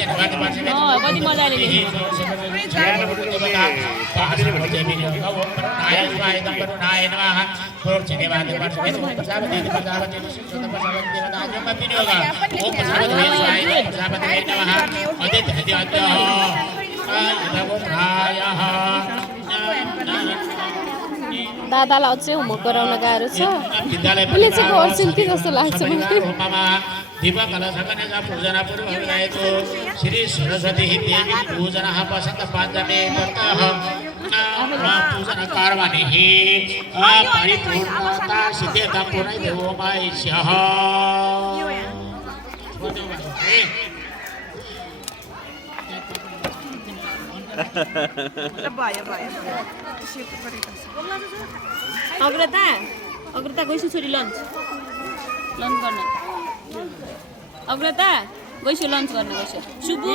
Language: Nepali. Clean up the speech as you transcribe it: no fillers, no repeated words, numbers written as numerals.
कति मजाले दादालाई अझै होमवर्क गराउन गाह्रो छ उसले चाहिँ गर्छन् कि जस्तो लाग्छ पूजना पूर्व श्री सरस्वती देवी पूजन वसंत पंचमे पूजन कार्वाणि परिपूर्णता सिद्धेता पूर्ण देवोमायस्यः अग्रता अग्रता गइसु छोरी लन्च गर्न अग्रता गइसु लन्च गर्न गइसु शुभु